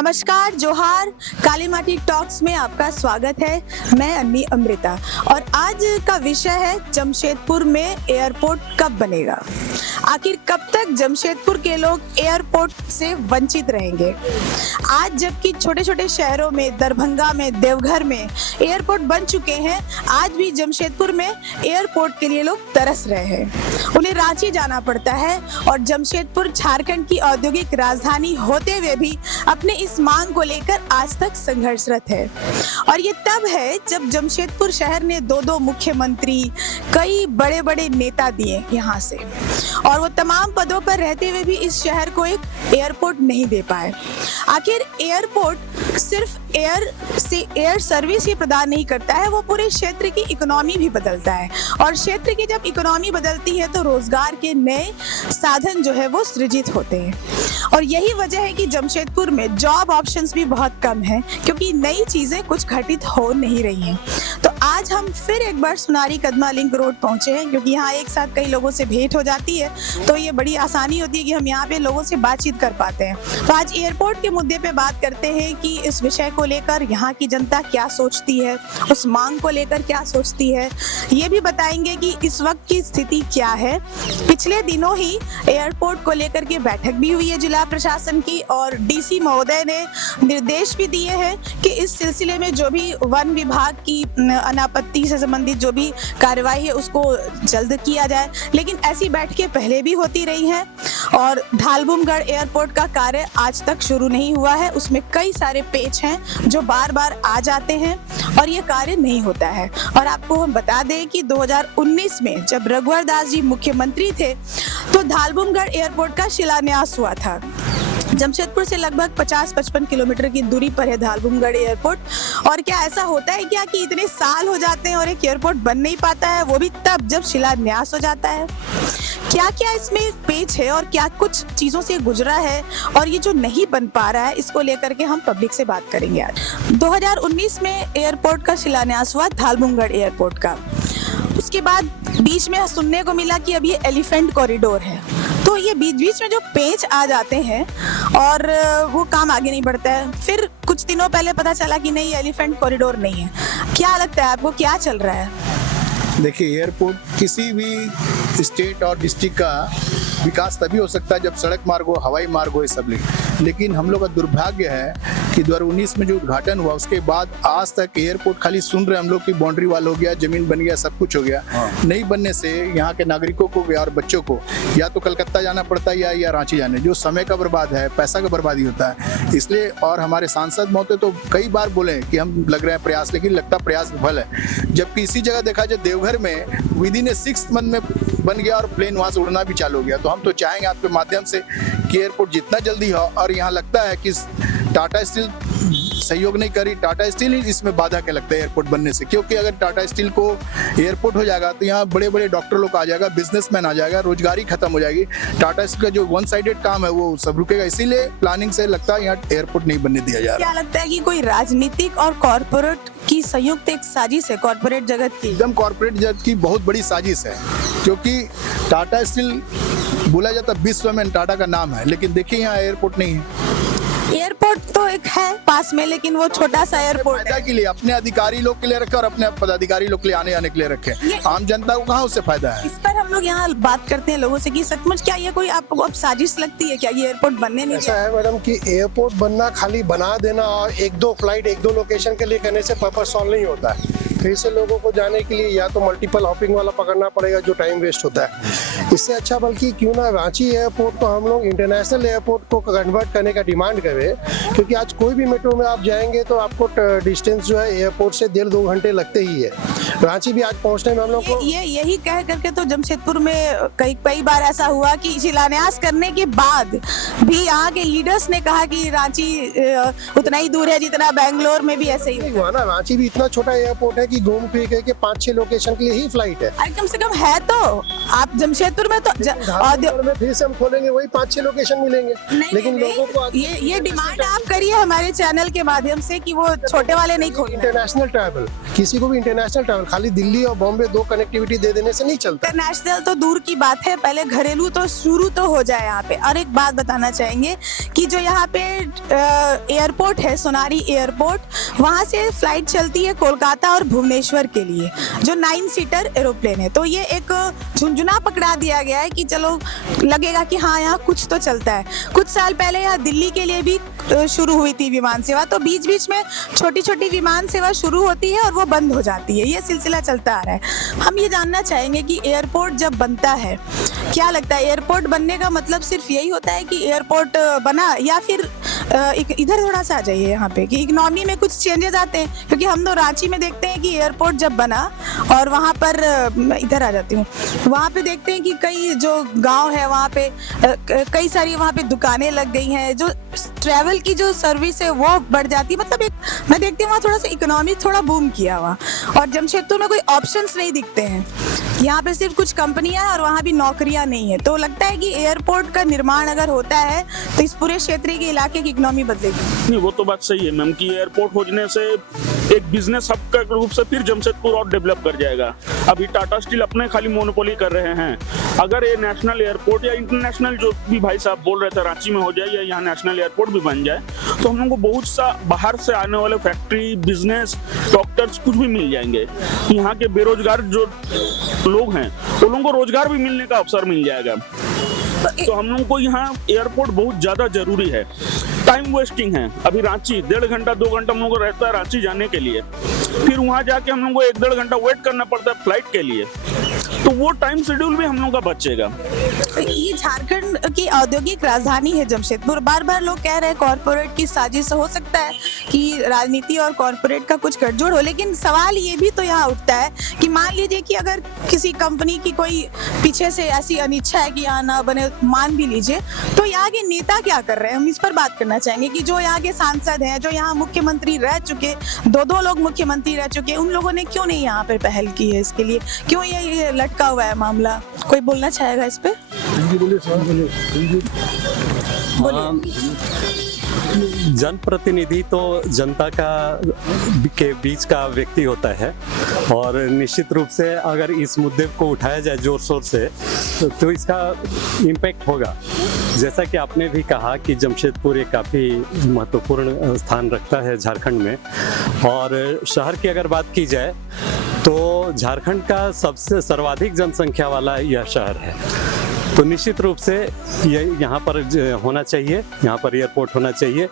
नमस्कार, जोहार। काली माटी टॉक्स में आपका स्वागत है। मैं अन्नी अमृता और आज का विषय है जमशेदपुर में एयरपोर्ट कब बनेगा। आखिर कब तक जमशेदपुर के लोग एयरपोर्ट से वंचित रहेंगे। आज जबकि छोटे छोटे शहरों में, दरभंगा में, देवघर में एयरपोर्ट बन चुके हैं, आज भी जमशेदपुर में एयरपोर्ट के लिए लोग तरस रहे हैं। उन्हें रांची जाना पड़ता है और जमशेदपुर झारखंड की औद्योगिक राजधानी होते हुए भी अपने इस मांग को लेकर आज तक संघर्षरत है। और ये तब है जब जमशेदपुर शहर ने दो मुख्यमंत्री, कई बड़े बड़े नेता दिए यहाँ से, और वो तमाम पदों पर रहते हुए भी इस शहर को एक एयरपोर्ट नहीं दे पाए। आखिर एयरपोर्ट सिर्फ एयर सर्विस ही प्रदान नहीं करता है, वो पूरे क्षेत्र की इकोनॉमी भी बदलता है। और क्षेत्र की जब इकोनॉमी बदलती है तो रोजगार के नए साधन जो है वो सृजित होते हैं। और यही वजह है कि जमशेदपुर में जॉब ऑप्शंस भी बहुत कम है, क्योंकि नई चीजें कुछ घटित हो नहीं रही हैं। तो आज हम फिर एक बार सुनारी कदमा लिंक रोड पहुंचे हैं, क्योंकि यहाँ एक साथ कई लोगों से भेंट हो जाती है, तो ये बड़ी आसानी होती है कि हम यहाँ पे लोगों से बातचीत कर पाते हैं। तो आज एयरपोर्ट के मुद्दे पे बात करते हैं कि इस विषय को लेकर यहाँ की जनता क्या सोचती है, उस मांग को लेकर क्या सोचती है। ये भी बताएंगे कि इस वक्त की स्थिति क्या है। पिछले दिनों ही एयरपोर्ट को लेकर के बैठक भी हुई है जिला प्रशासन की, और डीसी महोदय ने निर्देश भी दिए हैं कि इस सिलसिले में जो भी वन विभाग की अनापत्ति से संबंधित जो भी कार्यवाही है उसको जल्द किया जाए। लेकिन ऐसी बैठकें पहले भी होती रही हैं और ढालबुमगढ़ एयरपोर्ट का कार्य आज तक शुरू नहीं हुआ है। उसमें कई सारे पेच हैं जो बार बार आ जाते हैं और ये कार्य नहीं होता है। और आपको हम बता दें कि 2019 में जब रघुवर दास जी मुख्यमंत्री थे तो ढालबुमगढ़ एयरपोर्ट का शिलान्यास हुआ था। जमशेदपुर से लगभग 50-55 किलोमीटर की दूरी पर है ढालबुमगढ़ एयरपोर्ट। और क्या ऐसा होता है क्या कि इतने साल हो जाते हैं और एक एयरपोर्ट बन नहीं पाता है, वो भी तब जब शिलान्यास हो जाता है। क्या क्या इसमें पेच है और क्या कुछ चीजों से गुजरा है, और ये जो नहीं बन पा रहा है इसको लेकर के हम पब्लिक से बात करेंगे आज। 2019 में एयरपोर्ट का शिलान्यास हुआ ढालबुमगढ़ एयरपोर्ट का। उसके बाद बीच में सुनने को मिला कि अब ये एलिफेंट कॉरिडोर है। तो ये बीच में जो पेच आ जाते हैं और वो काम आगे नहीं बढ़ता है। फिर कुछ दिनों पहले पता चला कि नहीं, एलिफेंट कॉरिडोर नहीं है। क्या लगता है आपको, क्या चल रहा है? देखिए, एयरपोर्ट किसी भी स्टेट और डिस्ट्रिक्ट का विकास तभी हो सकता है जब सड़क मार्ग हो, हवाई मार्ग हो, ये सब। लेकिन हम लोग का दुर्भाग्य है कि 2019 में जो उद्घाटन हुआ उसके बाद आज तक एयरपोर्ट खाली सुन रहे हम लोग कि बाउंड्री वाल हो गया, जमीन बन गया, सब कुछ हो गया। नहीं बनने से यहाँ के नागरिकों को और बच्चों को या तो कलकत्ता जाना पड़ता है या रांची जाने, जो समय का बर्बाद है, पैसा का बर्बादी होता है। इसलिए और हमारे सांसद महोदय तो कई बार बोले कि हम लग रहे हैं प्रयास, लेकिन लगता प्रयास विफल है। जबकि इसी जगह देखा जाए देवघर में विदिन 6 मंथ में बन गया और प्लेन वहाँ से उड़ना भी चालू हो गया। तो हम तो चाहेंगे आपके माध्यम से कि एयरपोर्ट जितना जल्दी हो, और यहाँ लगता है कि टाटा स्टील सहयोग नहीं करी, टाटा स्टील ही इसमें बाधा के लगता है एयरपोर्ट बनने से। क्योंकि अगर टाटा स्टील को एयरपोर्ट हो जाएगा तो यहाँ बड़े बड़े डॉक्टर लोग आ जाएगा, बिजनेसमैन आ जाएगा, रोजगारी खत्म हो जाएगी। टाटा स्टील का जो वन साइडेड काम है वो सब रुकेगा। इसीलिए प्लानिंग से लगता है यहाँ एयरपोर्ट नहीं बनने दिया जा रहा। क्या लगता है कि कोई राजनीतिक और कॉर्पोरेट की संयुक्त एक साजिश है, कॉर्पोरेट जगत की? एकदम कॉर्पोरेट जगत की बहुत बड़ी साजिश है, क्योंकि टाटा स्टील बोला जाता विश्व में टाटा का नाम है, लेकिन देखिए यहाँ एयरपोर्ट नहीं है। एयरपोर्ट तो एक है पास में, लेकिन वो छोटा सा एयरपोर्ट है। के लिए अपने अधिकारी लोग के लिए रखे और अपने पदाधिकारी लोग के लिए आने के लिए रखे। आम जनता को कहाँ उससे फायदा है? इस पर हम लोग यहाँ बात करते हैं लोगों से कि सचमुच क्या ये कोई आपको अब साजिश लगती है क्या, ये एयरपोर्ट बनने नहीं? ऐसा है मैडम कि एयरपोर्ट बनना खाली बना देना और 1-2 फ्लाइट 1-2 लोकेशन के लिए करने से पर्पस सॉल्व नहीं होता है। फिर से लोगों को जाने के लिए या तो मल्टीपल हॉपिंग वाला पकड़ना पड़ेगा, जो टाइम वेस्ट होता है। इससे अच्छा बल्कि क्यों ना रांची एयरपोर्ट को हम लोग इंटरनेशनल एयरपोर्ट को कन्वर्ट करने का डिमांड करें, क्योंकि आज कोई भी मेट्रो में आप जाएंगे तो आपको डिस्टेंस जो है एयरपोर्ट से 1.5-2 घंटे लगते ही है। रांची भी आज पहुंचने में हम लोग को यही कह करके तो जमशेदपुर में कई बार ऐसा हुआ कि शिलान्यास करने के बाद भी यहाँ के लीडर्स ने कहा कि रांची उतना ही दूर है जितना बेंगलोर में भी ऐसे ही हुआ ना। रांची भी इतना छोटा एयरपोर्ट है कि घूम फिर के 5-6 लोकेशन के लिए ही फ्लाइट है। अरे कम से कम है तो, आप जमशेदपुर में तो धामपुर में फिर से हम खोलेंगे वही 5-6 लोकेशन मिलेंगे, लेकिन लोगों को ये डिमांड आप करिए हमारे चैनल के माध्यम से कि वो छोटे वाले नहीं खोलना। इंटरनेशनल ट्रैवल, किसी को भी इंटरनेशनल ट्रैवल, खाली दिल्ली और बॉम्बे 2 कनेक्टिविटी दे देने से नहीं चलता। इंटरनेशनल तो दूर की बात है, पहले घरेलू तो शुरू तो हो जाए यहाँ पे। और एक बात बताना चाहेंगे कि जो यहाँ पे एयरपोर्ट है, सोनारी एयरपोर्ट, वहाँ से फ्लाइट चलती है कोलकाता और भुवनेश्वर के लिए, जो 9 सीटर एरोप्लेन है। तो ये एक झुंझुना पकड़ा दिया गया है कि चलो लगेगा कि हाँ यहाँ कुछ तो चलता है। कुछ साल पहले यहाँ दिल्ली के लिए भी शुरू हुई थी विमान सेवा, तो बीच बीच में छोटी छोटी विमान सेवा शुरू होती है और वो बंद हो जाती है, ये सिलसिला चलता आ रहा है। हम ये जानना चाहेंगे कि एयरपोर्ट जब बनता है, क्या लगता है एयरपोर्ट बनने का मतलब सिर्फ यही होता है कि एयरपोर्ट बना, या फिर इधर थोड़ा सा आ जाइए यहाँ पे कि इकोनॉमी में कुछ चेंजेस आते हैं? क्योंकि हम तो रांची में देखते हैं कि एयरपोर्ट जब बना और वहाँ पर इधर आ जाती हूँ, वहाँ पे देखते हैं कि कई जो गांव है वहाँ पे कई सारी वहाँ पे दुकानें लग गई हैं, जो ट्रैवल की जो सर्विस है वो बढ़ जाती है। मतलब एक मैं देखती हूँ वहाँ थोड़ा सा इकोनॉमी थोड़ा बूम किया हुआ, और जमशेदपुर में कोई ऑप्शंस नहीं दिखते हैं। यहाँ पे सिर्फ कुछ कंपनियां और वहाँ भी नौकरियां नहीं है। तो लगता है कि एयरपोर्ट का निर्माण अगर होता है तो इस पूरे क्षेत्र के इलाके की इकोनॉमी बदलेगी। नहीं, वो तो बात सही है मैम कि एयरपोर्ट होने से एक बिजनेस हब का रूप से फिर जमशेदपुर और डेवलप कर जाएगा। अभी टाटा स्टील अपने खाली मोनोपोली कर रहे हैं। अगर ये नेशनल एयरपोर्ट या इंटरनेशनल जो भी भाई साहब बोल रहे थे रांची में हो जाए या यहाँ नेशनल एयरपोर्ट भी बन जाए, तो हम लोग को बहुत सा बाहर से आने वाले फैक्ट्री, बिजनेस, डॉक्टर्स कुछ भी मिल जाएंगे। यहाँ के बेरोजगार जो लोग हैं उन लोगों को रोजगार भी मिलने का अवसर मिल जाएगा। तो हम लोगों को यहाँ एयरपोर्ट बहुत ज्यादा जरूरी है। टाइम वेस्टिंग है, अभी रांची 1.5 घंटा 2 घंटा हम लोग को रहता है रांची जाने के लिए, फिर वहां जाके हम लोग को 1-1.5 घंटा वेट करना पड़ता है फ्लाइट के लिए, तो वो टाइम शेड्यूल भी हम लोग का बचेगा। ये झारखंड की औद्योगिक राजधानी है जमशेदपुर। बार बार लोग कह रहे हैं कॉर्पोरेट की साजिश, हो सकता है कि राजनीति और कॉर्पोरेट का कुछ गठजोड़ हो, लेकिन सवाल ये भी तो यहाँ उठता है कि मान लीजिए कि अगर किसी कंपनी की कोई पीछे से ऐसी अनिच्छा है कि यहाँ ना बने, मान भी लीजिए, तो यहाँ के नेता क्या कर रहे हैं? हम इस पर बात करना चाहेंगे कि जो यहाँ के सांसद हैं, जो यहाँ मुख्यमंत्री रह चुके, 2 लोग मुख्यमंत्री रह चुके, उन लोगों ने क्यों नहीं यहाँ पे पहल की है इसके लिए? क्यों ये लटका हुआ है मामला? कोई बोलना चाहेगा इस पे? जनप्रतिनिधि तो जनता के बीच का व्यक्ति होता है, और निश्चित रूप से अगर इस मुद्दे को उठाया जाए जोर शोर से तो इसका इम्पैक्ट होगा। जैसा कि आपने भी कहा कि जमशेदपुर एक काफ़ी महत्वपूर्ण स्थान रखता है झारखंड में, और शहर की अगर बात की जाए तो झारखंड का सबसे सर्वाधिक जनसंख्या वाला यह शहर है। तो निश्चित रूप से ये यहाँ पर होना चाहिए, यहाँ पर एयरपोर्ट होना चाहिए।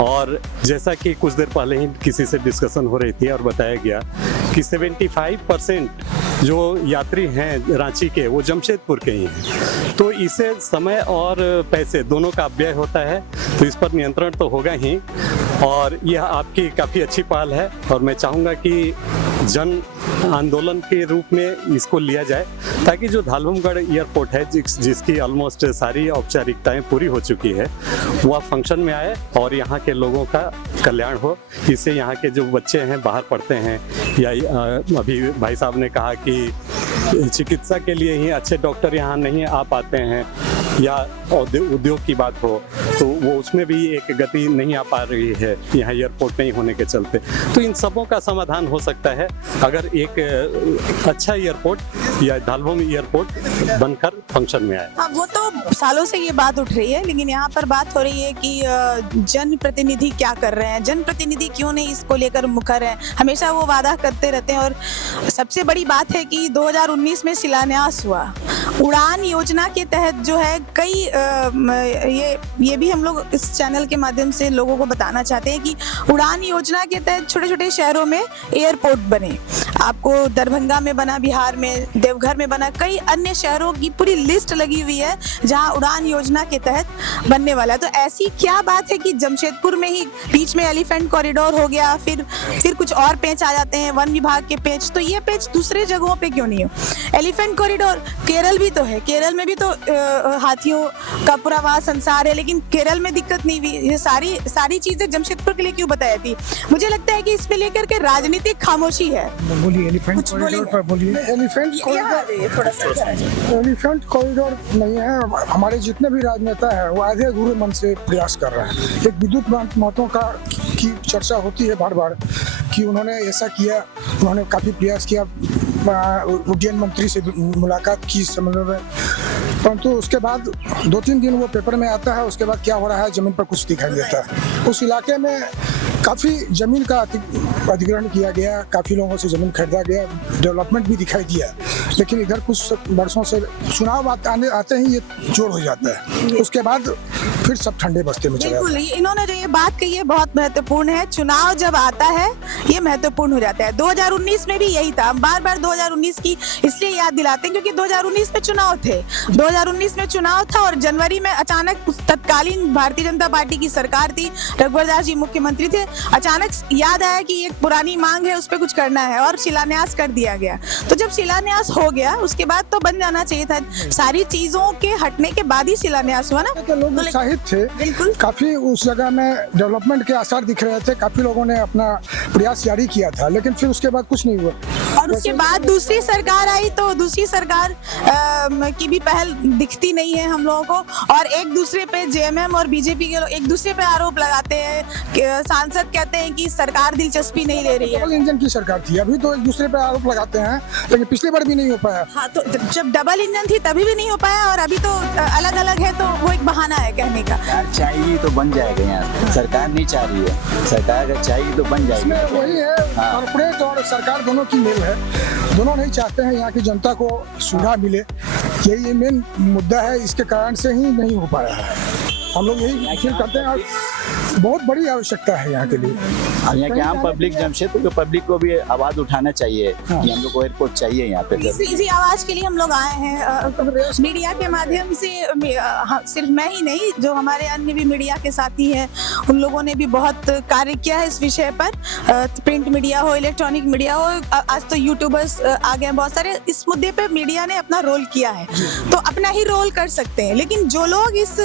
और जैसा कि कुछ देर पहले ही किसी से डिस्कशन हो रही थी और बताया गया कि 75% जो यात्री हैं रांची के वो जमशेदपुर के ही हैं, तो इससे समय और पैसे दोनों का व्यय होता है, तो इस पर नियंत्रण तो होगा ही। और यह आपकी काफ़ी अच्छी पहल है, और मैं चाहूँगा कि जन आंदोलन के रूप में इसको लिया जाए, ताकि जो धालभूमगढ़ एयरपोर्ट है जिसकी ऑलमोस्ट सारी औपचारिकताएं पूरी हो चुकी है, वह फंक्शन में आए और यहाँ के लोगों का कल्याण हो। इससे यहाँ के जो बच्चे हैं बाहर पढ़ते हैं, या अभी भाई साहब ने कहा कि चिकित्सा के लिए ही अच्छे डॉक्टर यहाँ नहीं आ पाते हैं, या उद्योग की बात हो तो वो उसमें भी एक गति नहीं आ पा रही है यहाँ एयरपोर्ट नहीं होने के चलते। तो इन सबों का समाधान हो सकता है अगर एक अच्छा एयरपोर्ट या धालभूम एयरपोर्ट बनकर फंक्शन में आए। हाँ, वो तो सालों से ये बात उठ रही है, लेकिन यहाँ पर बात हो रही है कि जनप्रतिनिधि क्या कर रहे हैं, जनप्रतिनिधि क्यों नहीं इसको लेकर मुखर है। हमेशा वो वादा करते रहते हैं, और सबसे बड़ी बात है कि 2019 में शिलान्यास हुआ उड़ान योजना के तहत, जो है कई ये भी हम लोग इस चैनल के माध्यम से लोगों को बताना चाहते हैं कि उड़ान योजना के तहत छोटे छोटे शहरों में एयरपोर्ट बने। आपको दरभंगा में बना, बिहार में देवघर में बना, कई अन्य शहरों की पूरी लिस्ट लगी हुई है जहां उड़ान योजना के तहत बनने वाला है। तो ऐसी क्या बात है कि जमशेदपुर में ही बीच में एलिफेंट कॉरिडोर हो गया, फिर कुछ और पेच आ जाते हैं, वन विभाग के पेच, तो ये पेच दूसरे जगहों पे क्यों नहीं हो? एलिफेंट कॉरिडोर केरल भी तो है, केरल में भी तो हाथियों का पूरा वहाँ संसार है, लेकिन केरल में दिक्कत नहीं हुई। ये सारी चीजें जमशेदपुर के लिए क्यों बताई थी? मुझे लगता है कि इसमें लेकर के राजनीतिक खामोशी है। बोलिए एलिफेंट कॉरिडोर पर बोलिए। एलिफेंट एलिफेंट कॉरिडोर नहीं है। हमारे जितने भी राजनेता हैं वो आधे अधूरे मन से प्रयास कर रहे हैं। एक विद्युत महतो का की चर्चा होती है बार बार कि उन्होंने ऐसा किया, उन्होंने काफ़ी प्रयास किया, उड्डयन मंत्री से मुलाकात की इस संबंध में, परंतु उसके बाद 2-3 दिन वो पेपर में आता है, उसके बाद क्या हो रहा है जमीन पर कुछ दिखाई देता है। उस इलाके में काफ़ी ज़मीन का अधिग्रहण किया गया, काफ़ी लोगों से ज़मीन खरीदा गया, डेवलपमेंट भी दिखाई दिया, लेकिन इधर कुछ वर्षों से चुनाव आते ही ये जोड़ हो जाता है, उसके बाद फिर सब ठंडे बस्ते में चले जाते हैं। इन्होंने जो ये बात कही है बहुत महत्वपूर्ण है। चुनाव जब आता है ये महत्वपूर्ण हो जाता है। 2019 में भी यही था। हम बार-बार 2019 की इसलिए याद दिलाते हैं क्योंकि 2019 में चुनाव थे। 2019 में चुनाव था और जनवरी में अचानक तत्कालीन भारतीय जनता पार्टी की सरकार थी, रघुवर दास जी मुख्यमंत्री थे। अचानक याद आया कि एक पुरानी मांग है, उस पर कुछ करना है और शिलान्यास कर दिया गया। तो जब शिलान्यास हो गया उसके बाद तो बन जाना चाहिए था। सारी चीजों के हटने के बाद ही शिलान्यास हुआ ना। तो लोग उत्साहित थे, बिल्कुल काफी उस जगह में डेवलपमेंट के आसार दिख रहे थे, काफी लोगों ने अपना प्रयास जारी किया था, लेकिन फिर उसके बाद कुछ नहीं हुआ। और उसके बाद दूसरी सरकार आई तो दूसरी सरकार की भी पहल दिखती नहीं है हम लोगों को, और एक दूसरे पे जेएमएम और बीजेपी के लोग एक दूसरे पे आरोप लगाते हैं। सांसद कहते हैं कि सरकार दिलचस्पी नहीं ले रही है। डबल इंजन की सरकार थी, अभी तो एक दूसरे पे आरोप लगाते हैं, लेकिन पिछली बार भी नहीं हो पाया। हाँ, तो जब डबल इंजन थी तभी भी नहीं हो पाया और अभी तो अलग अलग है, तो वो एक बहाना है कहने का। सरकार चाहिए तो बन जाएगा। यहाँ सरकार नहीं चाह रही है, सरकार अगर चाहिए तो बन जाएगी। इसमें वही है, कॉर्पोरेट और सरकार दोनों की मेल है, दोनों नहीं चाहते हैं यहाँ की जनता को सुविधा मिले, यही मेन मुद्दा है। इसके कारण से ही नहीं हो पाया है। हम लोग यही फील करते हैं और बहुत बड़ी आवश्यकता है यहाँ के लिए। और यहाँ के आम पब्लिक, जमशेदपुर के पब्लिक को भी आवाज उठाना चाहिए कि हम लोग को एयरपोर्ट चाहिए यहाँ पे। इसी आवाज के लिए हम लोग आए हैं मीडिया के माध्यम से। सिर्फ मैं ही नहीं, जो हमारे अन्य भी मीडिया के साथी हैं उन लोगों ने भी बहुत कार्य किया है इस विषय पर। प्रिंट मीडिया हो, इलेक्ट्रॉनिक मीडिया हो, आज तो यूट्यूबर्स आ गए बहुत सारे। इस मुद्दे पे मीडिया ने अपना रोल किया है, तो अपना ही रोल कर सकते हैं। लेकिन जो लोग इस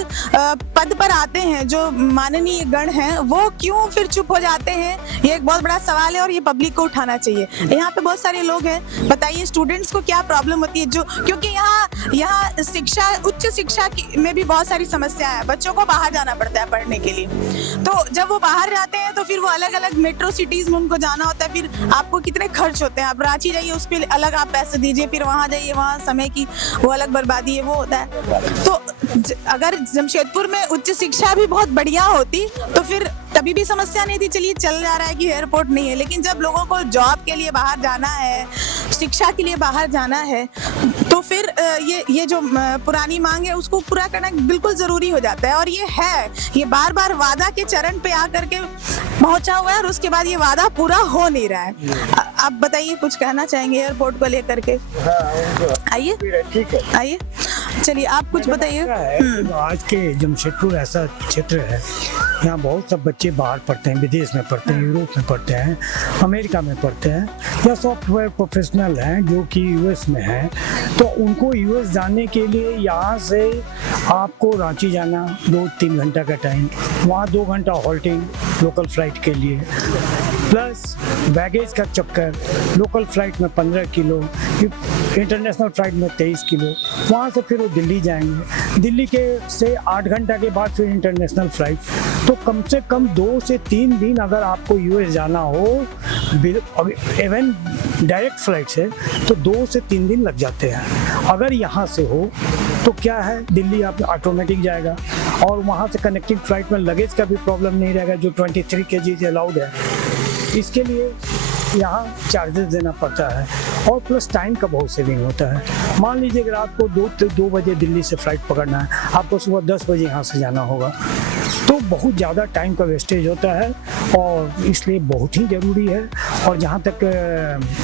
पद पर आते हैं, जो माननीय गण हैं, वो क्यों फिर चुप हो जाते हैं? ये एक बहुत बड़ा सवाल है और ये पब्लिक को उठाना चाहिए। यहाँ पे बहुत सारे लोग हैं, बताइए स्टूडेंट्स को क्या प्रॉब्लम होती है? जो क्योंकि यहाँ शिक्षा, उच्च शिक्षा में भी बहुत सारी समस्या है। बच्चों को बाहर जाना पड़ता है पढ़ने के लिए, तो जब वो बाहर जाते हैं तो फिर वो अलग अलग मेट्रो सिटीज में उनको जाना होता है। फिर आपको कितने खर्च होते हैं, आप रांची जाइए उस पर अलग आप पैसे दीजिए, फिर वहाँ जाइए वहाँ समय की वो अलग बर्बादी है, वो होता है। तो अगर जमशेदपुर में उच्च शिक्षा भी बहुत बढ़िया होती तो फिर तभी भी समस्या नहीं थी। चलिए चल जा रहा है कि एयरपोर्ट नहीं है, लेकिन जब लोगों को जॉब के लिए बाहर जाना है, शिक्षा के लिए बाहर जाना है, तो फिर ये जो पुरानी मांग है उसको पूरा करना बिल्कुल जरूरी हो जाता है। और ये बार बार वादा के चरण पे आकर के पहुंचा हुआ है और उसके बाद ये वादा पूरा हो नहीं रहा है। आप बताइए, कुछ कहना चाहेंगे एयरपोर्ट को लेकर के? आइए, ठीक है, आइए, चलिए आप कुछ बताइए। आज के जमशेदपुर ऐसा क्षेत्र है, यहाँ बहुत सब बच्चे बाहर पढ़ते हैं, विदेश में पढ़ते हैं, यूरोप में पढ़ते हैं, अमेरिका में पढ़ते हैं, या सॉफ्टवेयर प्रोफेशनल हैं जो कि यूएस में हैं। तो उनको यूएस जाने के लिए यहाँ से आपको रांची जाना 2-3 घंटा का टाइम, वहाँ 2 घंटा हॉल्टिंग लोकल फ्लाइट के लिए, प्लस बैगेज का चक्कर। लोकल फ्लाइट में 15 किलो, इंटरनेशनल फ्लाइट में 23 किलो। वहाँ से फिर वो दिल्ली जाएंगे, दिल्ली के से 8 घंटा के बाद फिर इंटरनेशनल फ्लाइट। तो कम से कम 2 से 3 दिन अगर आपको यूएस जाना हो, इवन डायरेक्ट फ्लाइट से, तो 2 से 3 दिन लग जाते हैं। अगर यहाँ से हो तो क्या है, दिल्ली आप ऑटोमेटिक जाएगा और वहाँ से कनेक्टिंग फ्लाइट में लगेज का भी प्रॉब्लम नहीं रहेगा, जो 23 kg अलाउड है। इसके लिए यहाँ चार्जेस देना पड़ता है और प्लस टाइम का बहुत सेविंग होता है। मान लीजिए अगर आपको 2 बजे दिल्ली से फ्लाइट पकड़ना है, आपको सुबह 10 बजे यहाँ से जाना होगा, तो बहुत ज़्यादा टाइम का वेस्टेज होता है और इसलिए बहुत ही ज़रूरी है। और जहाँ तक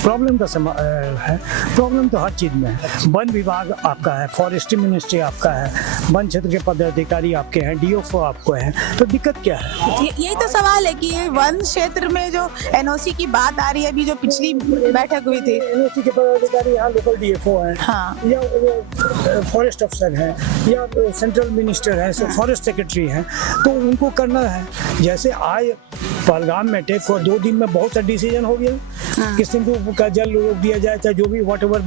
प्रॉब्लम का है, प्रॉब्लम तो हर चीज़ में है। वन विभाग आपका है, फॉरेस्ट्री मिनिस्ट्री आपका है, वन क्षेत्र के पदाधिकारी आपके हैं, डीओफओ आपको है, तो दिक्कत क्या है? यही तो सवाल है कि वन क्षेत्र में जो एनओसी की बात आ रही है, अभी जो पिछली बैठक हुई थी, एनओसी के पदाधिकारी यहाँ लोकल डीएफओ हैं, हाँ, या फॉरेस्ट अफसर हैं, या सेंट्रल मिनिस्टर हैं, फॉरेस्ट सेक्रेटरी हैं, तो उनको करना है। जैसे आए पहलगाम में टेक और 2 दिन में बहुत सा डिसीजन हो गया, किस दिन का जल रोक दिया जाए, चाहे जो भी वॉट एवर,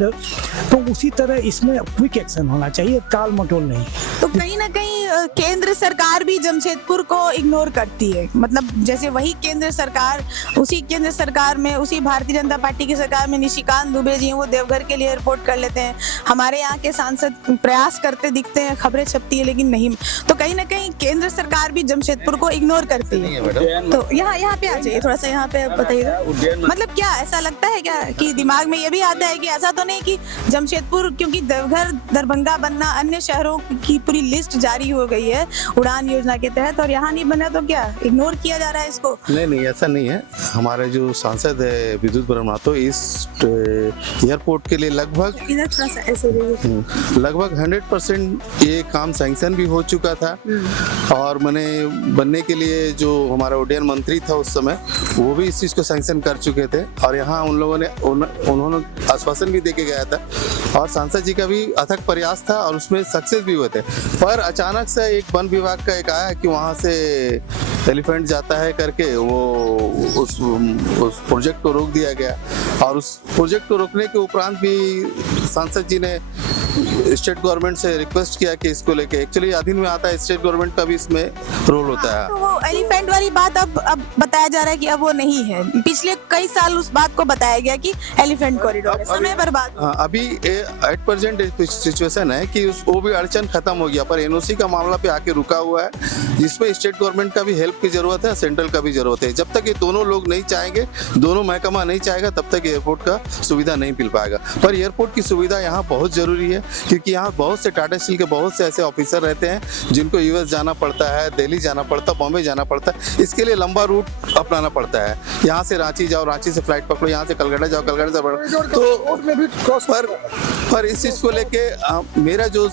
तो उसी तरह इसमें क्विक एक्शन होना चाहिए, टाल मटोल नहीं। तो कहीं ना कहीं केंद्र सरकार भी जमशेदपुर को इग्नोर करती है। मतलब जैसे वही केंद्र सरकार, उसी केंद्र सरकार में, उसी भारतीय जनता पार्टी की सरकार में निशिकांत दुबे जी हैं, वो देवघर के लिए एयरपोर्ट कर लेते हैं। हमारे यहाँ के सांसद प्रयास करते दिखते हैं, खबरें छपती है, लेकिन नहीं। तो कहीं ना कहीं केंद्र सरकार भी जमशेदपुर को इग्नोर करती है। तो यहाँ पे आ जाइए, थोड़ा सा यहाँ पे बताइए, मतलब क्या ऐसा लगता है क्या कि दिमाग में ये भी आता है कि ऐसा तो नहीं कि जमशेदपुर, क्योंकि देवघर, दरभंगा बनना, अन्य शहरों की पूरी लिस्ट जारी हो गई है उड़ान योजना के तहत, और यहाँ नहीं बना तो क्या इग्नोर किया जा रहा है इसको? नहीं, ऐसा नहीं है। हमारे जो सांसद है विद्युत ब्रह्मा, तो इस एयरपोर्ट के लिए लगभग 100% ये काम सैंक्शन भी हो चुका था। और मैंने बनने के लिए जो हमारा उड्डयन मंत्री था उस समय, वो भी इस चीज को सैंक्शन कर चुके थे। और यहाँ उन लोगों ने उन्होंने आश्वासन भी देके गया था, और सांसद जी का भी अथक प्रयास था, और उसमें सक्सेस भी हुए थे। पर अचानक से एक वन विभाग का एक आया कि वहाँ से एलिफेंट जाता है करके वो उस प्रोजेक्ट को रोक दिया गया। और उस प्रोजेक्ट को रोकने के उपरांत भी सांसद जी ने स्टेट गवर्नमेंट से रिक्वेस्ट किया कि इसको लेके, एक्चुअली अधीन में आता है, स्टेट गवर्नमेंट का भी इसमें रोल होता है। तो वो एलिफेंट वाली बात अब बताया जा रहा है कि अब वो नहीं है। पिछले कई साल उस बात को बताया गया कि एलिफेंट कॉरिडोर, समय बर्बाद। अभी एट प्रेजेंट सिचुएशन है कि वो भी अड़चन खत्म हो गया, पर एनओसी का मामला पे आके रुका हुआ है, जिसमें स्टेट गवर्नमेंट का भी हेल्प की जरूरत है, सेंट्रल का भी जरूरत है। जब तक ये दोनों लोग नहीं चाहेंगे, दोनों महकमा नहीं चाहेगा, तब तक एयरपोर्ट का सुविधा नहीं मिल पाएगा। पर एयरपोर्ट की सुविधा यहाँ बहुत जरूरी है, क्योंकि यहाँ बहुत से टाटा स्टील के बहुत से ऐसे ऑफिसर रहते हैं जिनको यूएस जाना पड़ता है, दिल्ली जाना पड़ता है, बॉम्बे जाना पड़ता है। इसके लिए लंबा रूट अपनाना पड़ता है। यहाँ से रांची जाओ, रांची से फ्लाइट पकड़ो, यहाँ से कलकत्ता जाओ, कलकत्ता से तो पर इस चीज को लेके मेरा जो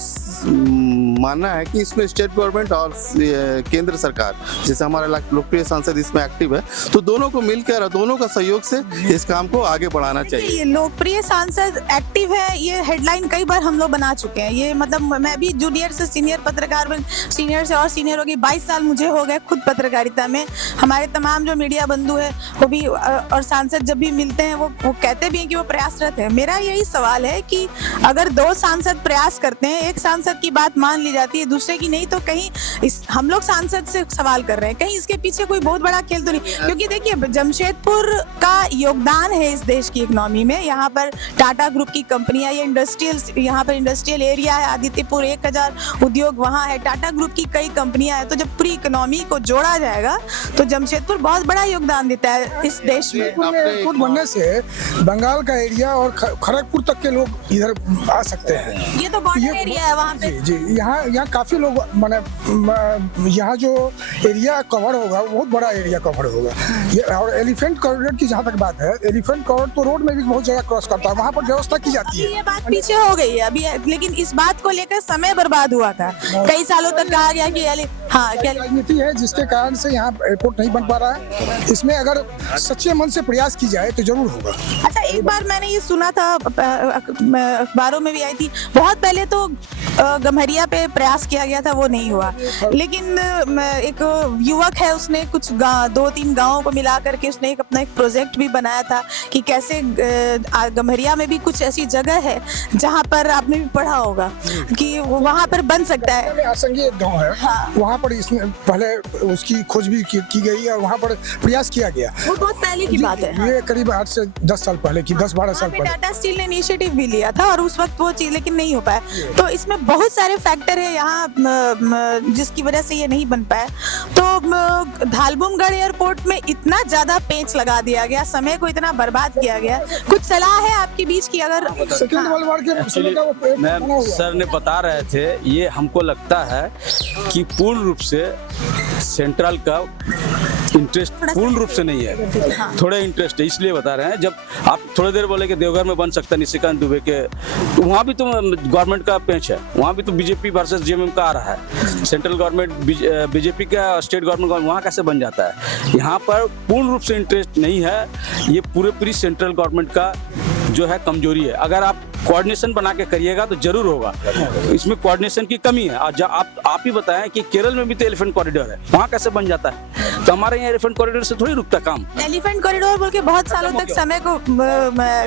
मानना है कि इसमें स्टेट गवर्नमेंट और केंद्र सरकार, जैसे हमारा लोकप्रिय सांसद इसमें एक्टिव है, तो दोनों को मिलकर, दोनों का सहयोग से इस काम को आगे बढ़ाना चाहिए। ये लोकप्रिय सांसद एक्टिव है, ये हेडलाइन कई बार हम लोग बना चुके हैं। ये मतलब मैं भी जूनियर से सीनियर पत्रकार में, सीनियर से और सीनियर हो गई, 22 साल मुझे हो गए खुद पत्रकारिता में। हमारे तमाम जो मीडिया बंधु है वो भी, और सांसद जब भी मिलते हैं वो कहते भी हैं कि वो प्रयासरत है। मेरा यही सवाल है कि अगर 2 सांसद प्रयास करते हैं, एक सांसद की बात मान ली जाती है, दूसरे की नहीं, तो कहीं हम लोग सांसद से सवाल कर रहे हैं, कहीं इसके पीछे कोई बहुत बड़ा खेल तो नहीं? क्योंकि देखिए जमशेदपुर का योगदान है इस देश की इकोनॉमी में। यहाँ पर टाटा ग्रुप की कंपनियां, ये इंडस्ट्रियल, यहाँ पर इंडस्ट्रियल एरिया है, आदित्यपुर 1000 उद्योग वहाँ है, टाटा ग्रुप की कई कंपनियां हैं। तो जब पूरी इकोनॉमी को जोड़ा जाएगा तो जमशेदपुर बहुत बड़ा योगदान देता है इस देश में। एयरपोर्ट बनने से बंगाल का एरिया और खड़गपुर तक के लोग इधर आ सकते हैं। ये तो बॉर्डर एरिया है वहाँ पे। जी, यहाँ काफी लोग, माने यहाँ जो एरिया कवर होगा वो बहुत बड़ा एरिया कवर होगा। ये और एलिफेंट कॉरिडोर की जहाँ तक बात है, एलिफेंट कॉरिडोर तो रोड में भी बहुत जगह क्रॉस करता है, वहाँ पर व्यवस्था की जाती है। ये बात पीछे हो गई है अभी, लेकिन इस बात को लेकर समय बर्बाद हुआ था। कई सालों तक कहा गया कि राजनीति है जिसके कारण से यहाँ एयरपोर्ट नहीं बन पा रहा है। इसमें अगर सच्चे मन से प्रयास की जाए तो जरूर होगा। अच्छा, एक बार मैंने ये सुना था, अखबारों में भी आई थी, बहुत पहले तो गम्हरिया पे प्रयास किया गया था, वो नहीं हुआ। लेकिन एक युवक है, उसने कुछ 2-3 गांवों को मिला करके उसने अपना एक प्रोजेक्ट भी बनाया था कि कैसे गम्हरिया में भी कुछ ऐसी जगह है जहां पर आपने भी पढ़ा होगा कि वहां पर बन सकता है। आसंगी एक गाँव है, वहाँ पर इसमें पहले उसकी खोज भी की गई और वहाँ पर प्रयास किया गया। वो बहुत पहले की बात है। ये करीब 8 से 10 साल पहले की, 10-12 साल पहले टाटा स्टील ने इनिशिएटिव भी लिया था और उस वक्त वो चीज लेकिन नहीं हो पाया। तो इसमें बहुत सारे फैक्टर है यहाँ जिसकी वजह से ये नहीं बन पाया। तो धालबुमगढ़ एयरपोर्ट में इतना ज्यादा पेंच लगा दिया गया, समय को इतना बर्बाद किया गया। कुछ सलाह है आपके बीच की? अगर सेकंड वर्ल्ड वॉर के मैम सर ने बता रहे थे, ये हमको लगता है कि पूर्ण रूप रूप से सेंट्रल का इंटरेस्ट पूर्ण रूप से नहीं है, थोड़ा इंटरेस्ट है, इसलिए बता रहे हैं। जब आप थोड़ी देर बोले कि देवघर में बन सकता है निशिकांत दुबे के, तो वहाँ भी तो गवर्नमेंट का पेंच है, वहाँ भी तो बीजेपी वर्सेस जेएमएम का आ रहा है। सेंट्रल गवर्नमेंट बीजेपी का, स्टेट गवर्नमेंट वहाँ कैसे बन जाता है? यहाँ पर पूर्ण रूप से इंटरेस्ट नहीं है, ये पूरी सेंट्रल गवर्नमेंट का जो है कमजोरी है। अगर आप कोऑर्डिनेशन बना के करिएगा तो जरूर होगा, इसमें कोऑर्डिनेशन की कमी है। आज आप ही बताएं कि केरल में भी तो एलिफेंट कॉरिडोर है, वहाँ कैसे बन जाता है? तो हमारे यहाँ एलिफेंट कॉरिडोर से थोड़ी रुकता काम। एलिफेंट कॉरिडोर बोल के बहुत सालों तक समय को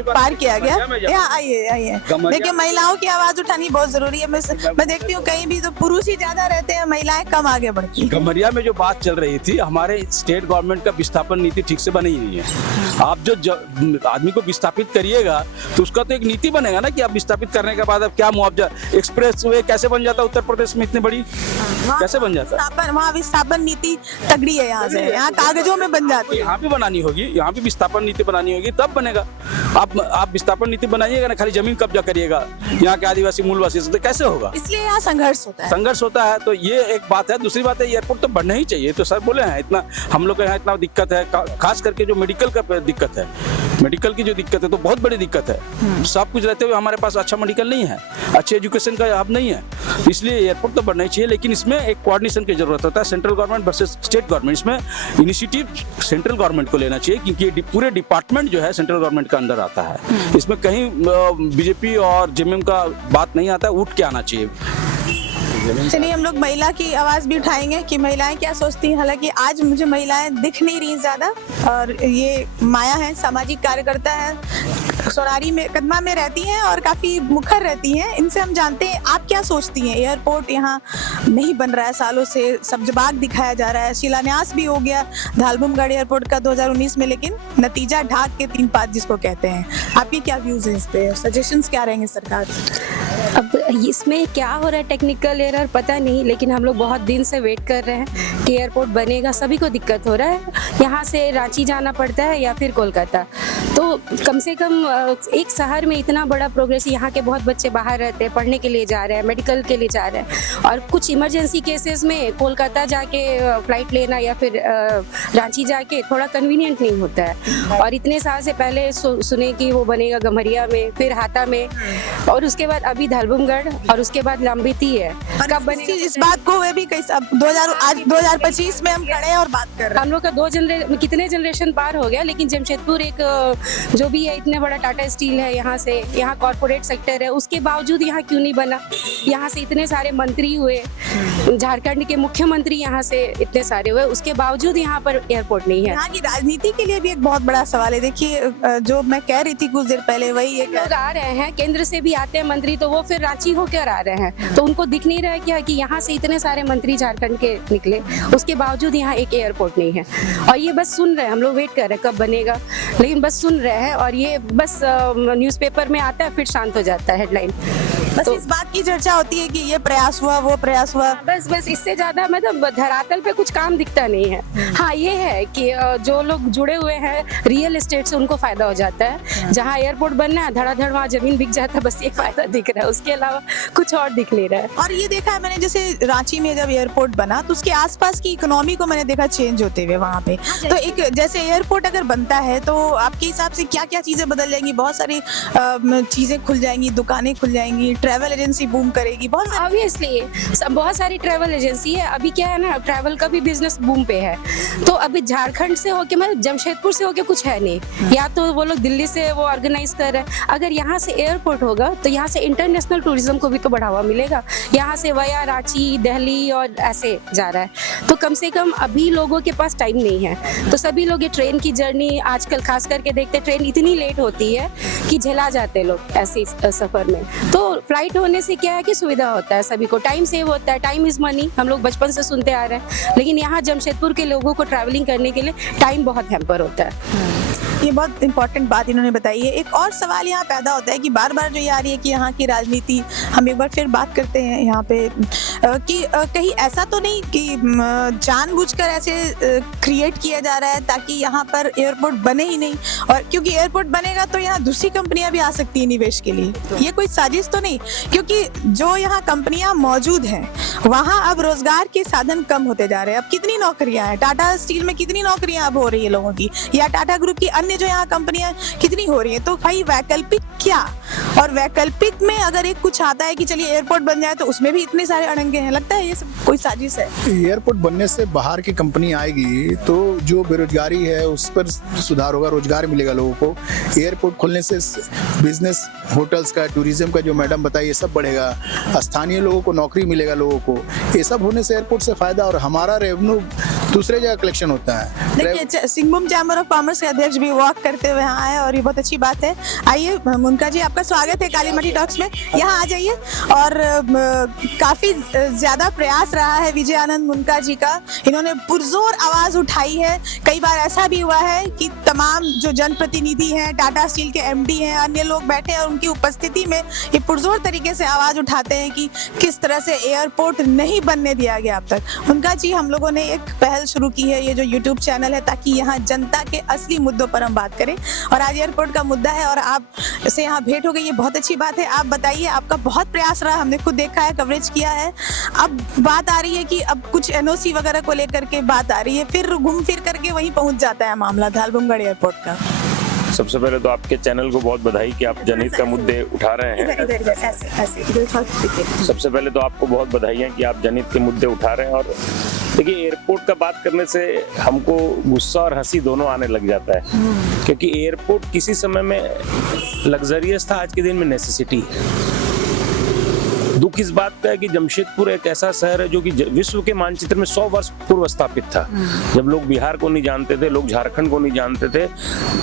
पार किया गया। यहाँ आइए देखिए, महिलाओं की आवाज उठानी बहुत जरूरी है। मैं देखती हूँ कहीं भी तो पुरुष ही ज्यादा रहते हैं, महिलाएं कम आगे बढ़ती हैं। गम्हरिया में जो बात चल रही थी, हमारे स्टेट गवर्नमेंट का विस्थापन नीति ठीक से बनी ही नहीं है। आप जो आदमी को विस्थापित करिएगा तो उसका तो एक नीति बनेगा ना कि आप विस्थापित करने के बाद अब क्या मुआवजा। एक्सप्रेस वे कैसे बन जाता उत्तर प्रदेश में इतनी बड़ी, कैसे बन जाता? वहाँ विस्थापन नीति तगड़ी है, यहाँ से यहाँ कागजों में बन जाती है। यहाँ भी बनानी होगी, यहाँ भी विस्थापन नीति बनानी होगी, तब बनेगा। आप विस्थापन नीति बनाइएगा ना, खाली जमीन कब्जा करिएगा यहाँ के आदिवासी मूलवासी से, तो कैसे होगा? इसलिए यहाँ संघर्ष होता है। तो ये एक बात है। दूसरी बात है, एयरपोर्ट तो बढ़ना ही चाहिए। तो सर बोले हैं इतना, हम लोग के यहाँ इतना दिक्कत है, खास करके जो मेडिकल का दिक्कत है, मेडिकल की जो दिक्कत है तो बहुत बड़ी दिक्कत है। सब कुछ रहते हुए हमारे पास अच्छा मेडिकल नहीं है, अच्छे एजुकेशन का हब नहीं है, इसलिए एयरपोर्ट तो बढ़ना ही चाहिए। लेकिन इसमें एक कोऑर्डिनेशन की जरूरत होता है, central government versus state government. इसमें इनिशिएटिव सेंट्रल गवर्नमेंट को लेना चाहिए, क्योंकि ये पूरे डिपार्टमेंट जो है सेंट्रल गवर्नमेंट का अंदर आता है। इसमें कहीं बीजेपी और जेएमएम का बात नहीं आता, उठ के आना चाहिए। चलिए, हम लोग महिला की आवाज भी उठाएंगे कि महिलाएं क्या सोचती हैं। हालांकि आज मुझे महिलाएं दिख नहीं रही ज्यादा, और ये माया है, सामाजिक कार्यकर्ता है, सौरारी में कदमा में रहती हैं और काफी मुखर रहती हैं। इनसे हम जानते हैं आप क्या सोचती हैं। एयरपोर्ट यहाँ नहीं बन रहा है सालों से, सब्जबाग दिखाया जा रहा है, शिलान्यास भी हो गया धालबुमगढ़ एयरपोर्ट का 2019 में, लेकिन नतीजा ढाक के 3 पात जिसको कहते हैं। आपके क्या व्यूज हैं इस पे, सजेशंस क्या रहेंगे सरकार? अब इसमें क्या हो रहा है, टेक्निकल एरर पता नहीं, लेकिन हम लोग बहुत दिन से वेट कर रहे हैं कि एयरपोर्ट बनेगा। सभी को दिक्कत हो रहा है, यहाँ से रांची जाना पड़ता है या फिर कोलकाता। तो कम से कम एक शहर में इतना बड़ा प्रोग्रेस, यहाँ के बहुत बच्चे बाहर रहते हैं, पढ़ने के लिए जा रहे हैं, मेडिकल के लिए जा रहे हैं, और कुछ इमरजेंसी केसेस में कोलकाता जाके फ्लाइट लेना या फिर रांची जाके थोड़ा कन्वीनियंट नहीं होता है। और इतने साल से पहले सुने कि वो बनेगा गम्हरिया में, फिर हाता में, और उसके बाद अभी धालबुमगढ़, और उसके बाद लंबिती है। कब बनेगा इस बात को वे भी अब 2025 में हम खड़े हैं और बात कर रहे हैं। हम लोग का कितने जनरेशन पार हो गया, लेकिन जमशेदपुर एक जो भी है, इतने बड़ा टाटा स्टील है, यहाँ कॉर्पोरेट सेक्टर है, उसके बावजूद यहाँ क्यों नहीं बना? यहाँ से इतने सारे मंत्री हुए, झारखंड के मुख्यमंत्री यहाँ से इतने सारे हुए, उसके बावजूद यहाँ पर एयरपोर्ट नहीं है। यहाँ की राजनीति के लिए भी एक बहुत बड़ा सवाल है। देखिए, जो मैं कह रही थी कुछ देर पहले, वही एक लोग आ रहे हैं, केंद्र से भी आते हैं मंत्री, तो वो फिर रांची होकर आ रहे हैं, तो उनको दिख नहीं रहा है क्या कि यहाँ से इतने सारे मंत्री झारखंड के निकले, उसके बावजूद यहाँ एक एयरपोर्ट नहीं है। और ये बस सुन रहे हैं, हम लोग वेट कर रहे हैं कब बनेगा, लेकिन बस सुन रहे हैं, और ये बस न्यूज़पेपर में आता है, फिर शांत हो जाता है हेडलाइन। बस तो इस बात की चर्चा होती है कि ये प्रयास हुआ, वो प्रयास हुआ, बस इससे ज्यादा मतलब धरातल पे कुछ काम दिखता नहीं है। हाँ, ये है कि जो लोग जुड़े हुए हैं रियल एस्टेट से, उनको फायदा हो जाता है। जहाँ एयरपोर्ट बनना है, धड़ाधड़ वहाँ जमीन बिक जाता है, बस ये फायदा दिख रहा है, उसके अलावा कुछ और दिख नहीं रहा है। और ये देखा है मैंने, जैसे रांची में जब एयरपोर्ट बना तो उसके आसपास की इकोनॉमी को मैंने देखा चेंज होते हुए वहाँ पे। तो एक जैसे एयरपोर्ट अगर बनता है तो आपके हिसाब से क्या क्या चीजें बदल जाएंगी? बहुत सारी चीजें खुल जाएंगी, दुकानें खुल जाएंगी, ट्रैवल एजेंसी बूम करेगी। ऑब्वियसली बहुत सारी ट्रैवल एजेंसी है। अभी क्या है ना, ट्रैवल का भी बिजनेस बूम पे है। तो अभी झारखंड से होके, मतलब जमशेदपुर से होके कुछ है नहीं, या तो वो लोग दिल्ली से वो ऑर्गेनाइज कर रहे हैं। अगर यहाँ से एयरपोर्ट होगा तो यहाँ से इंटरनेशनल टूरिज्म को भी तो बढ़ावा मिलेगा। यहाँ से वया रांची, दिल्ली और ऐसे जा रहा है, तो कम से कम अभी लोगों के पास टाइम नहीं है। तो सभी लोग ये ट्रेन की जर्नी आजकल खास करके देखते, ट्रेन इतनी लेट होती है कि झेला जाते लोग ऐसे सफर में। तो फ्लाइट होने से क्या है कि सुविधा होता है, सभी को टाइम सेव होता है। टाइम इज मनी, हम लोग बचपन से सुनते आ रहे हैं, लेकिन यहाँ जमशेदपुर के लोगों को ट्रैवलिंग करने के लिए टाइम बहुत हैम्पर होता है। ये बहुत इंपॉर्टेंट बात इन्होंने बताई है। एक और सवाल यहाँ पैदा होता है कि बार बार जो ये आ रही है कि यहाँ की राजनीति, हम एक बार फिर बात करते हैं यहाँ पे कि कहीं ऐसा तो नहीं कि जानबूझकर ऐसे क्रिएट किया जा रहा है ताकि यहाँ पर एयरपोर्ट बने ही नहीं, और क्योंकि एयरपोर्ट बनेगा तो यहाँ दूसरी कंपनियां भी आ सकती है निवेश के लिए। ये कोई साजिश तो नहीं, क्योंकि जो यहाँ कंपनियां मौजूद हैं वहाँ अब रोजगार के साधन कम होते जा रहे हैं। अब कितनी नौकरियां हैं, टाटा स्टील में कितनी नौकरियां अब हो रही है लोगों की, या टाटा ग्रुप की अन्य जो यहाँ कंपनियां कितनी हो रही है। तो भाई वैकल्पिक क्या, और वैकल्पिक में अगर एक कुछ आता है कि चलिए एयरपोर्ट बन जाए तो उसमें भी इतने सारे अड़ंगे हैं। लगता है ये सब कोई साजिश है। एयरपोर्ट बनने से बाहर की कंपनी आएगी तो जो बेरोजगारी है उस पर सुधार होगा, रोजगार मिलेगा लोगों को। एयरपोर्ट खोलने से बिजनेस, होटल्स का, टूरिज्म का जो मैडम बताइए सब बढ़ेगा, स्थानीय लोगों को नौकरी मिलेगा लोगों को। ये सब होने से एयरपोर्ट से फायदा, और हमारा रेवेन्यू दूसरे जगह कलेक्शन होता है। देखिए सिंहभूम चैम्बर ऑफ कॉमर्स के अध्यक्ष भी वॉक करते हुए यहाँ आए और ये बहुत अच्छी बात है। आइए मुनका जी, आपका स्वागत है कालीमाटी टॉक्स में, यहाँ आ जाइए। और काफी ज्यादा प्रयास रहा है विजय आनंद मुनका जी का, इन्होंने पुरजोर आवाज उठाई है। कई बार ऐसा भी हुआ है कि तमाम जो जनप्रतिनिधि हैं, टाटा स्टील के एमडी हैं, अन्य लोग बैठे हैं और उनकी उपस्थिति में ये पुरजोर तरीके से आवाज उठाते हैं कि किस तरह से एयरपोर्ट नहीं बनने दिया गया अब तक। मुनका जी, हम लोगों ने एक पहल शुरू की है, ये जो यूट्यूब चैनल है, ताकि यहाँ जनता के असली मुद्दों पर हम बात करें। और आज एयरपोर्ट का मुद्दा है और आप से यहाँ भेंट हो गई, ये बहुत अच्छी बात है। आप बताइए, आपका बहुत प्रयास रहा, हमने खुद देखा है, कवरेज किया है। अब बात आ रही है कि अब कुछ एनओसी वगैरह को लेकर के बात आ रही है, फिर घूम फिर करके वहीं पहुंच जाता है मामला धालबुंगड़ एयरपोर्ट का। सबसे पहले तो आपके चैनल को बहुत बधाई कि आप जनहित का मुद्दे उठा रहे हैं। सबसे पहले तो आपको बहुत बधाई है कि आप जनहित के मुद्दे उठा रहे हैं। और देखिए, एयरपोर्ट का बात करने से हमको गुस्सा और हंसी दोनों आने लग जाता है, क्योंकि एयरपोर्ट किसी समय में लग्जरियस था, आज के दिन में नेसेसिटी है। दुख इस बात का है कि जमशेदपुर एक ऐसा शहर है जो कि विश्व के मानचित्र में 100 वर्ष पूर्व स्थापित था। जब लोग बिहार को नहीं जानते थे, लोग झारखंड को नहीं जानते थे,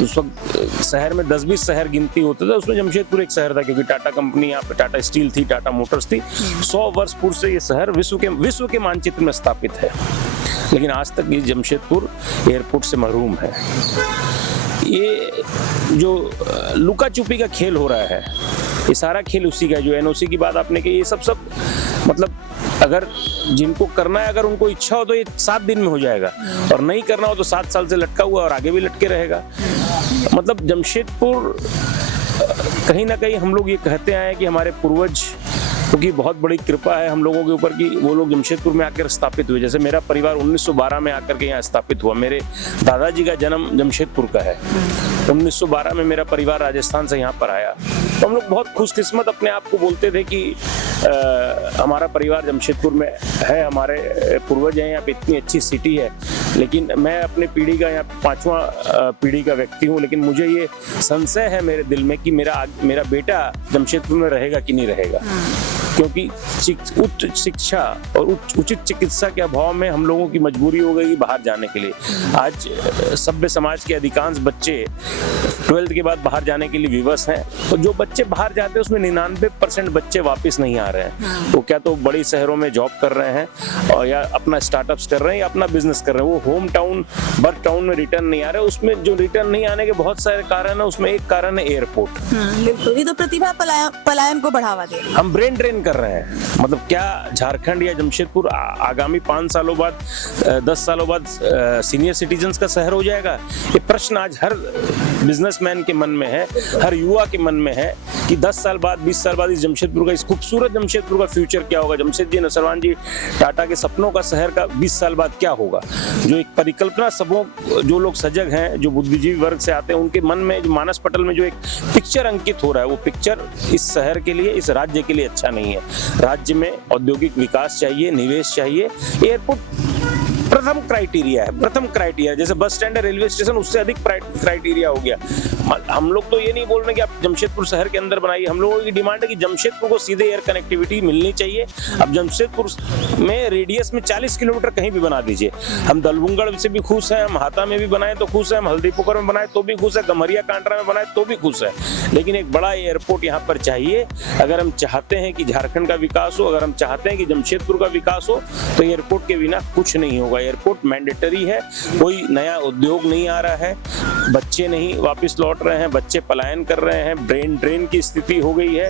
उस वक्त शहर में 10-20 शहर गिनती होते थे, उसमें जमशेदपुर एक शहर था, क्योंकि टाटा कंपनी यहाँ पे, टाटा स्टील थी, टाटा मोटर्स थी। 100 वर्ष पूर्व से ये शहर विश्व के मानचित्र में स्थापित है, लेकिन आज तक ये जमशेदपुर एयरपोर्ट से महरूम है। ये जो लुका छुपी का खेल हो रहा है, ये सारा खेल उसी का। जो एनओसी की बात आपने की, ये सब मतलब अगर जिनको करना है, अगर उनको इच्छा हो तो ये 7 दिन में हो जाएगा, और नहीं करना हो तो 7 साल से लटका हुआ और आगे भी लटके रहेगा। मतलब जमशेदपुर कहीं ना कहीं हम लोग ये कहते आए हैं कि हमारे पूर्वज, क्योंकि बहुत बड़ी कृपा है हम लोगों के ऊपर कि वो लोग जमशेदपुर में आकर स्थापित हुए। जैसे मेरा परिवार 1912 में आकर के यहाँ स्थापित हुआ, मेरे दादाजी का जन्म जमशेदपुर का है। 1912 में मेरा परिवार राजस्थान से यहाँ पर आया, तो हम लोग बहुत खुशकिस्मत अपने आप को बोलते थे कि हमारा परिवार जमशेदपुर में है, हमारे पूर्वज हैं, यहाँ पे इतनी अच्छी सिटी है। लेकिन मैं अपने पीढ़ी का यहाँ 5वां पीढ़ी का व्यक्ति हूँ, लेकिन मुझे ये संशय है मेरे दिल में कि मेरा बेटा जमशेदपुर में रहेगा कि नहीं रहेगा, क्योंकि उच्च शिक्षा और उचित चिकित्सा के अभाव में हम लोगों की मजबूरी हो गई बाहर जाने के लिए। आज सभ्य समाज के अधिकांश बच्चे 12th के बाद बाहर जाने के लिए विवश हैं, तो जो बच्चे बाहर जाते हैं उसमें 99% बच्चे वापस नहीं आ रहे हैं। वो क्या तो बड़ी शहरों में जॉब कर रहे हैं, और या अपना स्टार्टअप्स कर रहे हैं, या अपना बिजनेस कर रहे हैं। वो होम टाउन, बर्थ टाउन में रिटर्न नहीं आ रहे। उसमें जो रिटर्न नहीं आने के बहुत सारे कारण है, उसमें एक कारण है एयरपोर्ट। बिल्कुल, ये तो प्रतिभा पलायन को बढ़ावा दे रही है। हम ब्रेन ड्रेन कर रहे हैं। मतलब क्या झारखंड या जमशेदपुर आगामी 5 सालों बाद, 10 सालों बाद सीनियर सिटीजन्स का शहर हो जाएगा? ये प्रश्न आज हर बिजनेसमैन के मन में है, हर युवा के मन में है कि 10 साल बाद, 20 साल बाद इस जमशेदपुर का, इस खूबसूरत जमशेदपुर का फ्यूचर क्या होगा। जमशेद जी, नसरवान जी, टाटा के सपनों का शहर का 20 साल बाद क्या होगा। जो एक परिकल्पना सबों, जो लोग सजग हैं, जो बुद्धिजीवी वर्ग से आते हैं, उनके मन में, जो मानस पटल में जो एक पिक्चर अंकित हो रहा है, वो पिक्चर इस शहर के लिए, इस राज्य के लिए अच्छा नहीं है। राज्य में औद्योगिक विकास चाहिए, निवेश चाहिए। एयरपोर्ट प्रथम क्राइटेरिया है, प्रथम क्राइटेरिया। जैसे बस स्टैंड है, रेलवे स्टेशन, उससे अधिक क्राइटेरिया हो गया। हम लोग तो ये नहीं बोल रहे कि आप जमशेदपुर शहर के अंदर बनाइए। हम लोगों की डिमांड है कि जमशेदपुर को सीधे एयर कनेक्टिविटी मिलनी चाहिए। अब जमशेदपुर में रेडियस में 40 किलोमीटर कहीं भी बना दीजिए। हम दलबुंगड़ से भी खुश हैं, हम हाता में भी बनाए तो खुश हैं, हम हल्दीपुकर में बनाए तो भी खुश है, गम्हरिया कांड्रा में बनाए तो भी खुश है। लेकिन एक बड़ा एयरपोर्ट यहाँ पर चाहिए। अगर हम चाहते हैं कि झारखंड का विकास हो, अगर हम चाहते हैं कि जमशेदपुर का विकास हो, तो एयरपोर्ट के बिना कुछ नहीं होगा। एयरपोर्ट मैंडेटरी है, कोई नया उद्योग नहीं आ रहा है, बच्चे नहीं वापस लौट रहे हैं, बच्चे पलायन कर रहे हैं, ब्रेन ड्रेन की स्थिति हो गई है,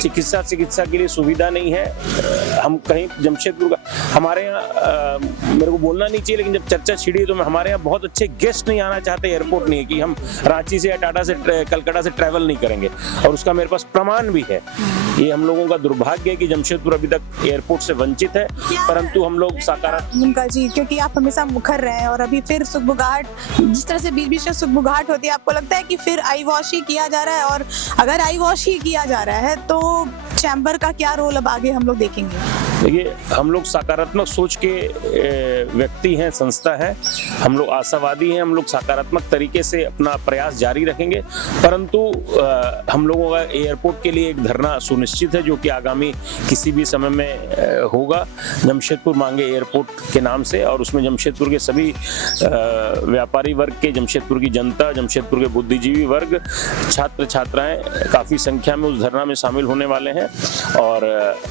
चिकित्सा के लिए सुविधा नहीं है। हम कहीं जमशेदपुर का हमारे यहाँ मेरे को बोलना नहीं चाहिए, लेकिन जब चर्चा छिड़ी तो हमारे यहाँ बहुत अच्छे गेस्ट नहीं आना चाहते, एयरपोर्ट नहीं है कि हम रांची से या टाटा से कलकत्ता से ट्रैवल नहीं करेंगे, और उसका मेरे पास प्रमाण भी है। ये हम लोगों का दुर्भाग्य है कि जमशेदपुर अभी तक एयरपोर्ट से वंचित है, परंतु हम लोग सकारात्मक मुनका जी, क्योंकि आप हमेशा मुखर रहे हैं और अभी फिर सुगबुगाहट, जिस तरह से बीच बीच में सुगबुगाहट होती है, आपको लगता है कि फिर आई वॉश ही किया जा रहा है? और अगर आई वॉश ही किया जा रहा है तो चैम्बर का क्या रोल अब आगे हम लोग देखेंगे? देखिए, हम लोग सकारात्मक सोच के व्यक्ति हैं, संस्था है, हम लोग आशावादी हैं, हम लोग सकारात्मक तरीके से अपना प्रयास जारी रखेंगे, परंतु हम लोगों का एयरपोर्ट के लिए एक धरना सुनिश्चित है जो कि आगामी किसी भी समय में होगा, जमशेदपुर मांगे एयरपोर्ट के नाम से, और उसमें जमशेदपुर के सभी व्यापारी वर्ग के, जमशेदपुर की जनता, जमशेदपुर के बुद्धिजीवी वर्ग, छात्र छात्राएं काफ़ी संख्या में उस धरना में शामिल होने वाले हैं, और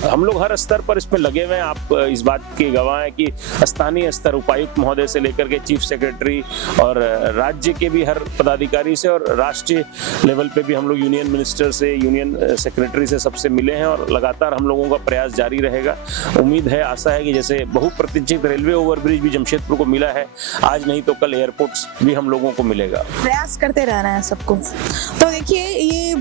हम लोग हर स्तर पर इसमें लगे हुए हैं। आप इस बात के गवाह हैं कि स्थानीय स्तर, उपायुक्त महोदय से लेकर के चीफ सेक्रेटरी और राज्य के भी हर पदाधिकारी से, और राष्ट्रीय लेवल पे भी हम लोग यूनियन मिनिस्टर से, यूनियन सेक्रेटरी से सबसे मिले हैं, और लगातार हम लोगों का प्रयास जारी रहेगा। उम्मीद है, आशा है कि जैसे बहुप्रतीक्षित रेलवे ओवरब्रिज भी जमशेदपुर को मिला है, आज नहीं तो कल एयरपोर्ट भी हम लोगों को मिलेगा। प्रयास करते रहना है सबको। तो देखिए, ये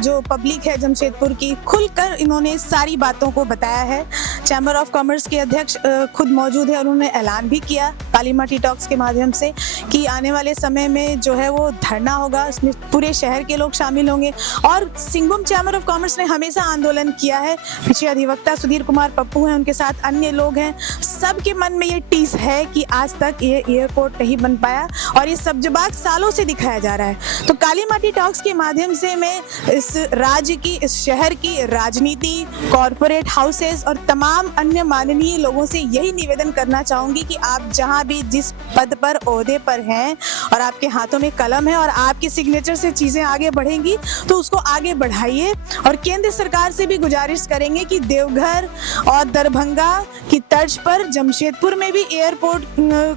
जो पब्लिक है जमशेदपुर की, खुलकर इन्होंने सारी बातों को बताया है। चैम्बर ऑफ कॉमर्स के अध्यक्ष खुद मौजूद है और उन्होंने ऐलान भी किया काली माटी टॉक्स के माध्यम से कि आने वाले समय में जो है वो धरना होगा, इसमें पूरे शहर के लोग शामिल होंगे। और सिंहभूम चैम्बर ऑफ कॉमर्स ने हमेशा आंदोलन किया है, पीछे अधिवक्ता सुधीर कुमार पप्पू हैं, उनके साथ अन्य लोग हैं, सबके मन में ये टीस है कि आज तक ये एयरपोर्ट नहीं बन पाया, और ये सब जवाब सालों से दिखाया जा रहा है। तो काली माटी टॉक्स के माध्यम से मैं इस राज्य की, इस शहर की राजनीति, कॉरपोरेट हाउसेस और तमाम अन्य माननीय लोगों से यही निवेदन करना चाहूंगी कि आप जहां भी जिस पद पर, ओहदे पर हैं, और आपके हाथों में कलम है और आपके सिग्नेचर से चीजें आगे बढ़ेंगी, तो उसको आगे बढ़ाइए। और केंद्र सरकार से भी गुजारिश करेंगे कि देवघर और दरभंगा की तर्ज पर जमशेदपुर में भी एयरपोर्ट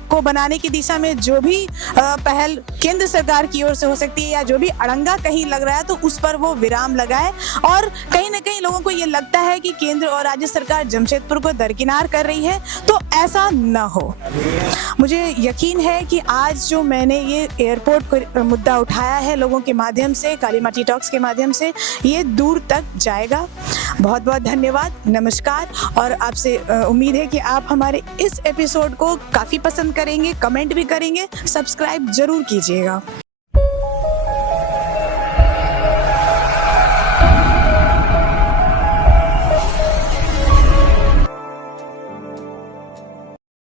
को बनाने की दिशा में जो भी पहल केंद्र सरकार की ओर से हो सकती है, या जो भी अड़ंगा कहीं लग रहा है, तो उस पर वो विराम लगाए। और कहीं ना कहीं लोगों को ये लगता है कि केंद्र और राज्य सरकार जमशेदपुर को दरकिनार कर रही है, तो ऐसा न हो। मुझे यकीन है कि आज जो मैंने ये एयरपोर्ट को मुद्दा उठाया है लोगों के माध्यम से, काली माटी टॉक्स के माध्यम से, ये दूर तक जाएगा। बहुत बहुत धन्यवाद, नमस्कार। और आपसे उम्मीद है कि आप हमारे इस एपिसोड को काफ़ी पसंद करेंगे, कमेंट भी करेंगे, सब्सक्राइब जरूर कीजिएगा।